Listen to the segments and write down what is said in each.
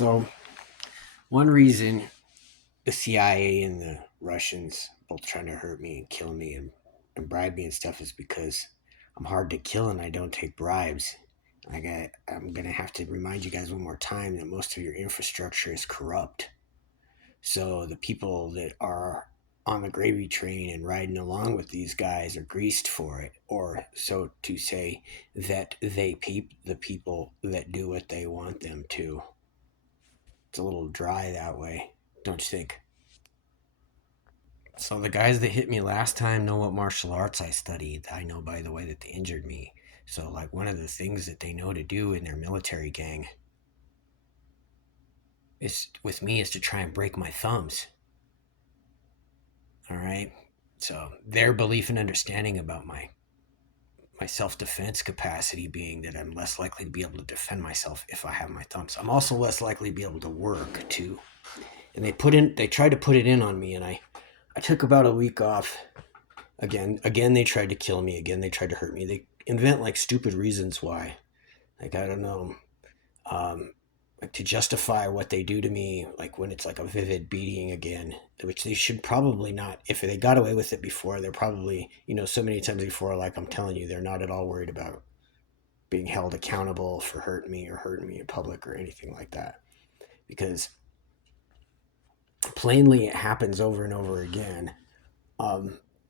So, one reason the CIA and the Russians both trying to hurt me and kill me and bribe me and stuff is because I'm hard to kill and I don't take bribes. I'm gonna have to remind you guys one more time that most of your infrastructure is corrupt. So the people that are on the gravy train and riding along with these guys are greased for it, or so to say, that they peep the people that do what they want them to. It's a little dry that way, don't you think? So the guys that hit me last time know what martial arts I studied. I know by the way that they injured me. So like one of the things that they know to do in their military gang is with me is to try and break my thumbs. All right. So their belief and understanding about my self-defense capacity being that I'm less likely to be able to defend myself if I have my thumbs. I'm also less likely to be able to work too. And they tried to put it in on me, and I took about a week off. Again, they tried to kill me. Again, they tried to hurt me. They invent like stupid reasons why. Like I don't know, um, like to justify what they do to me. Like when it's like a vivid beating again, which they should probably not. If they got away with it before, they're probably so many times before. Like I'm telling you, they're not at all worried about being held accountable for hurting me in public or anything like that. Because plainly, it happens over and over again.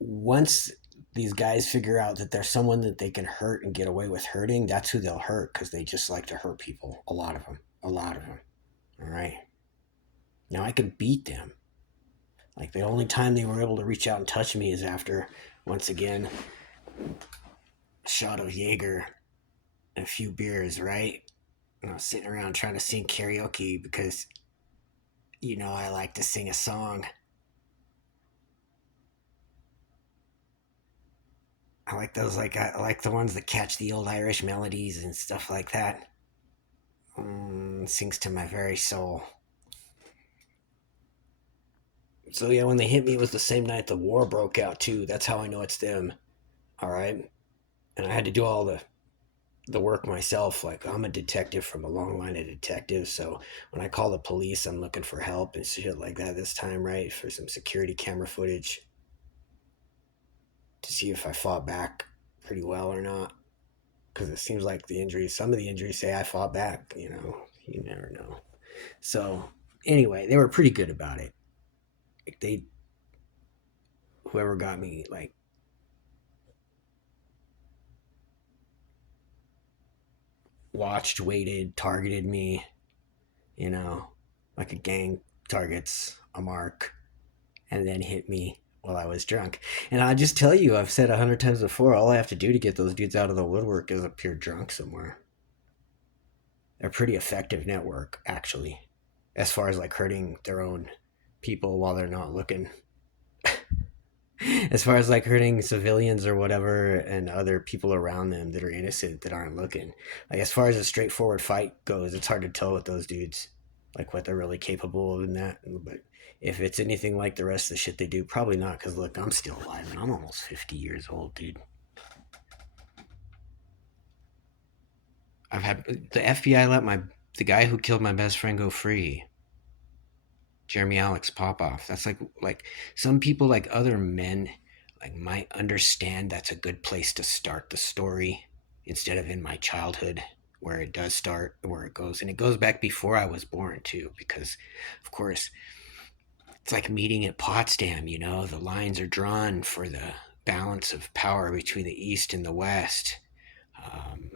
Once these guys figure out that there's someone that they can hurt and get away with hurting, that's who they'll hurt because they just like to hurt people. A lot of them. A lot of them. All right. Now I can beat them. Like the only time they were able to reach out and touch me is after, once again, a shot of Jaeger and a few beers, right? And I was sitting around trying to sing karaoke because, I like to sing a song. I like those, like I like the ones that catch the old Irish melodies and stuff like that. Sings to my very soul. So yeah, when they hit me, it was the same night the war broke out too. That's how I know it's them. All right, and I had to do all the work myself. Like I'm a detective from a long line of detectives, so when I call the police, I'm looking for help and shit like that. This time, right, for some security camera footage to see if I fought back pretty well or not. Because it seems like some of the injuries say I fought back. You never know. So anyway, they were pretty good about it. Like they whoever got me like watched, waited, targeted me, you know, like a gang targets a mark and then hit me while I was drunk. And I just tell you, I've said 100 times before, all I have to do to get those dudes out of the woodwork is appear drunk somewhere. They're a pretty effective network, actually, as far as like hurting their own people while they're not looking. As far as like hurting civilians or whatever and other people around them that are innocent that aren't looking. Like as far as a straightforward fight goes, it's hard to tell with those dudes, like what they're really capable of in that. But if it's anything like the rest of the shit they do, probably not. Because look, I'm still alive and I'm almost 50 years old, dude. I've had the FBI let the guy who killed my best friend go free. Jeremy Alex Popoff. That's like some people like other men like might understand that's a good place to start the story instead of in my childhood where it does start where it goes, and it goes back before I was born too, because of course it's like meeting at Potsdam. The lines are drawn for the balance of power between the East and the West. um,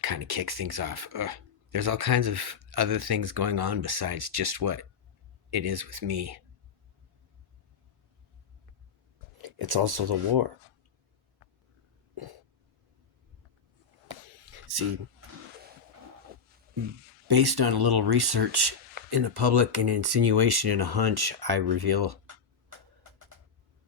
Kind of kicks things off. There's all kinds of other things going on besides just what it is with me. It's also the war. See, based on a little research in the public, an insinuation and a hunch, I reveal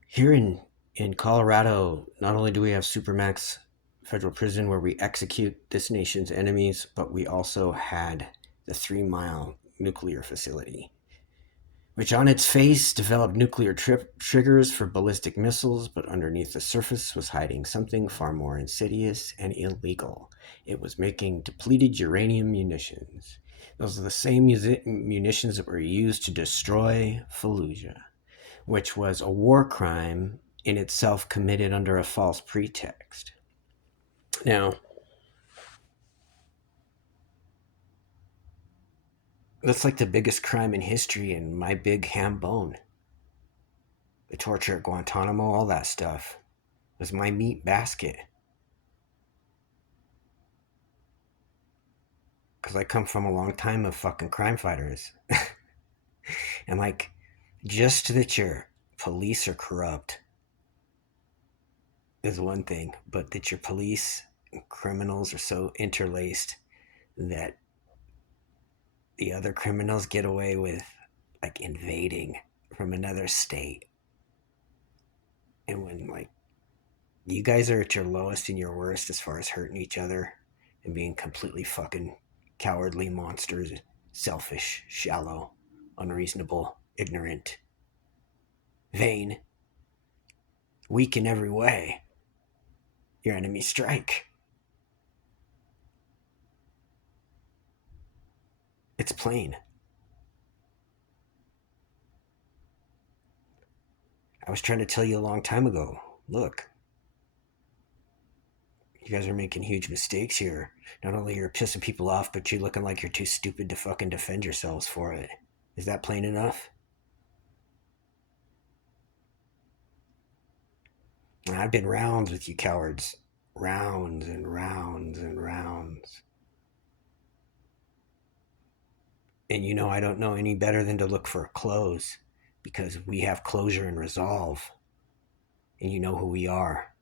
here in Colorado, not only do we have Supermax federal prison where we execute this nation's enemies, but we also had the 3 Mile nuclear facility. which on its face developed nuclear triggers for ballistic missiles, but underneath the surface was hiding something far more insidious and illegal. It was making depleted uranium munitions. Those are the same munitions that were used to destroy Fallujah, which was a war crime in itself committed under a false pretext. Now, that's like the biggest crime in history, and my big ham bone. The torture at Guantanamo, all that stuff, was my meat basket. Because I come from a long time of fucking crime fighters. And like, just that your police are corrupt is one thing, but that your police and criminals are so interlaced that the other criminals get away with like invading from another state. And when like you guys are at your lowest and your worst as far as hurting each other and being completely fucking cowardly monsters, selfish, shallow, unreasonable, ignorant, vain, weak in every way, your enemies strike. It's plain. I was trying to tell you a long time ago. Look, you guys are making huge mistakes here. Not only you're pissing people off, but you're looking like you're too stupid to fucking defend yourselves for it. Is that plain enough? I've been rounds with you cowards. Rounds and rounds and rounds. And you know, I don't know any better than to look for a close because we have closure and resolve. And you know who we are.